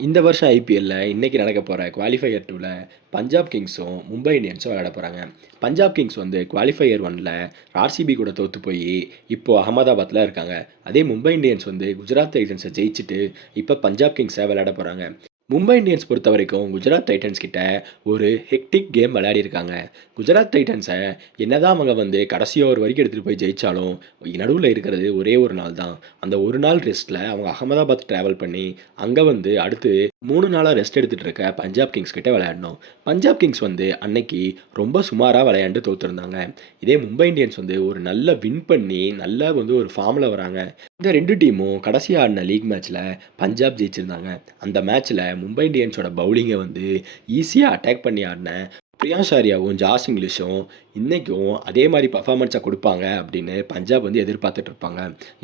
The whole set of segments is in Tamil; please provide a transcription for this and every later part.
இந்த வருஷம் ஐபிஎல்லில் இன்றைக்கி நடக்க போகிற குவாலிஃபையர் டூவில் பஞ்சாப் கிங்ஸும் மும்பை இந்தியன்ஸும் விளையாட போகிறாங்க பஞ்சாப் கிங்ஸ் வந்து குவாலிஃபையர் ஒன்ல ஆர்சிபி கூட தோற்று போய் இப்போது அகமதாபாத்தில் இருக்காங்க. அதே மும்பை இந்தியன்ஸ் வந்து குஜராத் டைட்டன்ஸை ஜெயிச்சுட்டு இப்போ பஞ்சாப் கிங்ஸை விளையாட போகிறாங்க மும்பை இந்தியன்ஸ் பொறுத்த வரைக்கும் குஜராத் டைட்டன்ஸ் கிட்ட ஒரு ஹெக்டிக் கேம் விளையாடிருக்காங்க குஜராத் டைட்டன்ஸை என்னதான் அவங்க வந்து கடைசி ஓவர் வரைக்கும் எடுத்துகிட்டு போய் ஜெயித்தாலும் நடுவில் இருக்கிறது ஒரே ஒரு நாள் தான். அந்த ஒரு நாள் ரெஸ்ட்டில் அவங்க அகமதாபாத் ட்ராவல் பண்ணி அங்கே வந்து அடுத்து மூணு நாளாக ரெஸ்ட் எடுத்துகிட்டு இருக்க பஞ்சாப் கிங்ஸ் கிட்ட விளையாடணும். பஞ்சாப் கிங்ஸ் வந்து அன்னைக்கு ரொம்ப சுமாராக விளையாண்டு தோற்றுருந்தாங்க இதே மும்பை இந்தியன்ஸ் வந்து ஒரு நல்ல வின் பண்ணி நல்லா வந்து ஒரு ஃபார்மில் வராங்க. இந்த ரெண்டு டீமும் கடைசி ஆடின லீக் மேட்ச்சில் பஞ்சாப் ஜெயிச்சிருந்தாங்க. அந்த மேட்ச்சில் மும்பை இந்தியன்ஸோட பவுலிங்கை வந்து ஈஸியாக அட்டாக் பண்ணி ஆடின பிரியாஷாரியாவும் ஜாஸ் இங்கிலீஷும் இன்றைக்கும் அதே மாதிரி பர்ஃபார்மன்ஸை கொடுப்பாங்க அப்படின்னு பஞ்சாப் வந்து எதிர்பார்த்துட்டு இருப்பாங்க.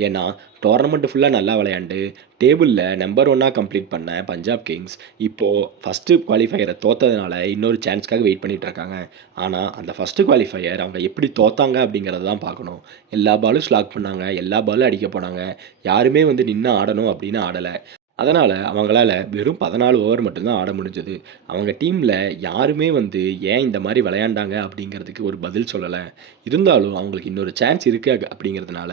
ஏன்னா டோர்னமெண்ட் ஃபுல்லாக நல்லா விளையாண்டு டேபிளில் நம்பர் ஒன்னாக கம்ப்ளீட் பண்ண பஞ்சாப் கிங்ஸ் இப்போது ஃபஸ்ட்டு குவாலிஃபையரை தோத்ததுனால இன்னொரு சான்ஸ்க்காக வெயிட் பண்ணிகிட்ருக்காங்க இருக்காங்க. ஆனால் அந்த ஃபஸ்ட்டு குவாலிஃபையர் அவங்க எப்படி தோத்தாங்க அப்படிங்கிறத தான் பார்க்கணும். எல்லா பாலும் ஸ்லாக் பண்ணாங்க எல்லா பாலும் அடிக்க போனாங்க. யாருமே வந்து நின்று ஆடணும் அப்படின்னு ஆடலை. அதனால் அவங்களால வெறும் பதினாலு ஓவர் மட்டும்தான் ஆட முடிஞ்சது. அவங்க டீமில் யாருமே வந்து ஏன் இந்த மாதிரி விளையாண்டாங்க அப்படிங்கிறதுக்கு ஒரு பதில் சொல்லலை. இருந்தாலும் அவங்களுக்கு இன்னொரு சான்ஸ் இருக்குது அப்படிங்கிறதுனால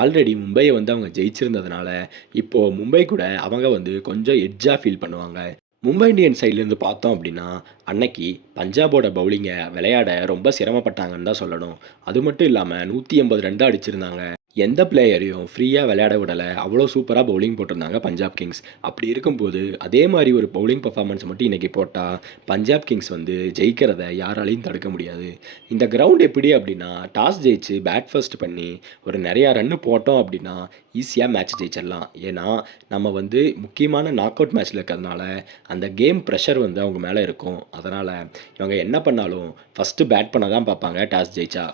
ஆல்ரெடி மும்பையை வந்து அவங்க ஜெயிச்சிருந்ததுனால இப்போது மும்பை கூட அவங்க வந்து கொஞ்சம் எட்ஜாக ஃபீல் பண்ணுவாங்க. மும்பை இந்தியன் சைட்லேருந்து பார்த்தோம் அப்படின்னா அன்னைக்கு பஞ்சாபோட பவுலிங்கை விளையாட ரொம்ப சிரமப்பட்டாங்கன்னு தான் சொல்லணும். அது மட்டும் இல்லாமல் நூற்றி எண்பது ரன் தான் அடிச்சிருந்தாங்க. எந்த பிளேயரையும் ஃப்ரீயாக விளையாட விடலை. அவ்வளோ சூப்பராக பவுலிங் போட்டிருந்தாங்க பஞ்சாப் கிங்ஸ். அப்படி இருக்கும்போது அதே மாதிரி ஒரு பவுலிங் பர்ஃபார்மன்ஸ் மட்டும் இன்றைக்கி போட்டால் பஞ்சாப் கிங்ஸ் வந்து ஜெயிக்கிறத யாராலையும் தடுக்க முடியாது. இந்த கிரவுண்ட் எப்படி அப்படின்னா டாஸ் ஜெயிச்சு பேட் ஃபர்ஸ்ட் பண்ணி ஒரு நிறையா ரன்னு போட்டோம் அப்படின்னா ஈஸியாக மேட்ச் ஜெயிச்சிடலாம். ஏன்னா நம்ம வந்து முக்கியமான நாக் அவுட் மேட்ச்சில் இருக்கிறதுனால அந்த கேம் ப்ரெஷர் வந்து அவங்க மேலே இருக்கும். அதனால் இவங்க என்ன பண்ணாலும் ஃபஸ்ட்டு பேட் பண்ண தான் பார்ப்பாங்க டாஸ் ஜெயிச்சா.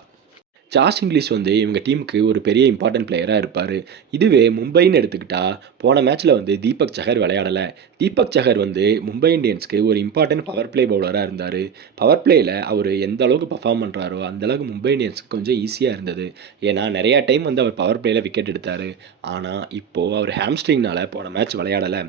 ஜாஸ் இங்கிலீஷ் வந்து இவங்க டீமுக்கு ஒரு பெரிய இம்பார்ட்டன்ட் பிளேயராக இருப்பார். இதுவே மும்பைன்னு எடுத்துக்கிட்டால் போன மேட்ச்சில் வந்து தீபக் சஹர் விளையாடலை. தீபக் சஹர் வந்து மும்பை இந்தியன்ஸ்க்கு ஒரு இம்பார்ட்டன்ட் பவர் பிளே பவுலராக இருந்தார். பவர் பிளேயில் அவர் எந்த அளவுக்கு பர்ஃபார்ம் பண்ணுறாரோ அந்தளவுக்கு மும்பை இந்தியன்ஸ்க்கு கொஞ்சம் ஈஸியாக இருந்தது. ஏன்னா நிறையா டைம் வந்து அவர் பவர் பிளேயில் விக்கெட் எடுத்தார். ஆனால் இப்போது அவர் ஹேம்ஸ்ட்ரிங்னால் போன மேட்ச் விளையாடலை.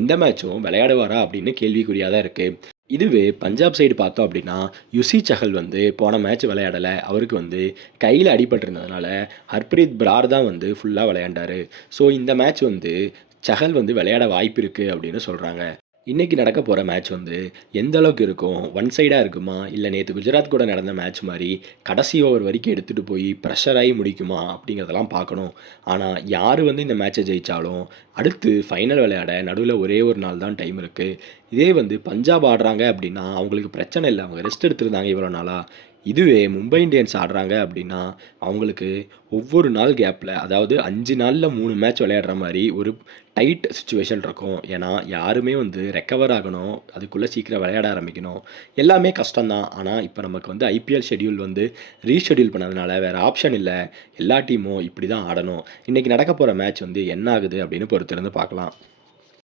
இந்த மேட்சும் விளையாடுவாரா அப்படின்னு கேள்விக்குறியாக தான் இருக்குது இதுவே பஞ்சாப் சைடு பார்த்தோம் அப்படின்னா யுசி சஹல் வந்து போன மேட்ச் விளையாடலை. அவருக்கு வந்து கையில் அடிபட்டிருந்ததுனால ஹர்ப்ரீத் பிரார் தான் வந்து ஃபுல்லாக விளையாண்டார். ஸோ இந்த மேட்ச் வந்து சஹல் வந்து விளையாட வாய்ப்பு இருக்குது அப்படின்னு சொல்கிறாங்க இன்றைக்கி நடக்க போகிற மேட்ச் வந்து எந்த அளவுக்கு இருக்கும்? ஒன் சைடாக இருக்குமா? இல்லை நேற்று குஜராத் கூட நடந்த மேட்ச் மாதிரி கடைசி ஓவர் வரைக்கும் எடுத்துகிட்டு போய் ப்ரெஷராகி முடிக்குமா? அப்படிங்கிறதெல்லாம் பார்க்கணும். ஆனால் யார் வந்து இந்த மேட்ச்சை ஜெயித்தாலும் அடுத்து ஃபைனல் விளையாட நடுவில் ஒரே ஒரு நாள் தான் டைம் இருக்குது இதே வந்து பஞ்சாப் ஆடுறாங்க அப்படின்னா அவங்களுக்கு பிரச்சனை இல்லை. அவங்க ரெஸ்ட் எடுத்துருந்தாங்க இவ்வளோ நாளாக இதுவே மும்பை இந்தியன்ஸ் ஆடுறாங்க அப்படின்னா அவங்களுக்கு ஒவ்வொரு நாள் கேப்பில் அதாவது அஞ்சு நாளில் மூணு மேட்ச் விளையாடுற மாதிரி ஒரு டைட் சுச்சுவேஷன் இருக்கும். ஏன்னா யாருமே வந்து ரெக்கவர் ஆகணும் அதுக்குள்ளே சீக்கிரம் விளையாட ஆரம்பிக்கணும். எல்லாமே கஷ்டம்தான். ஆனால் இப்போ நமக்கு வந்து ஐபிஎல் ஷெடியூல் வந்து ரீஷெடியூல் பண்ணதுனால வேறு ஆப்ஷன் இல்லை. எல்லா டீமும் இப்படி தான் ஆடணும். இன்றைக்கி நடக்க போகிற மேட்ச் வந்து என்ன ஆகுது அப்படின்னு பொறுத்திருந்து பார்க்கலாம்.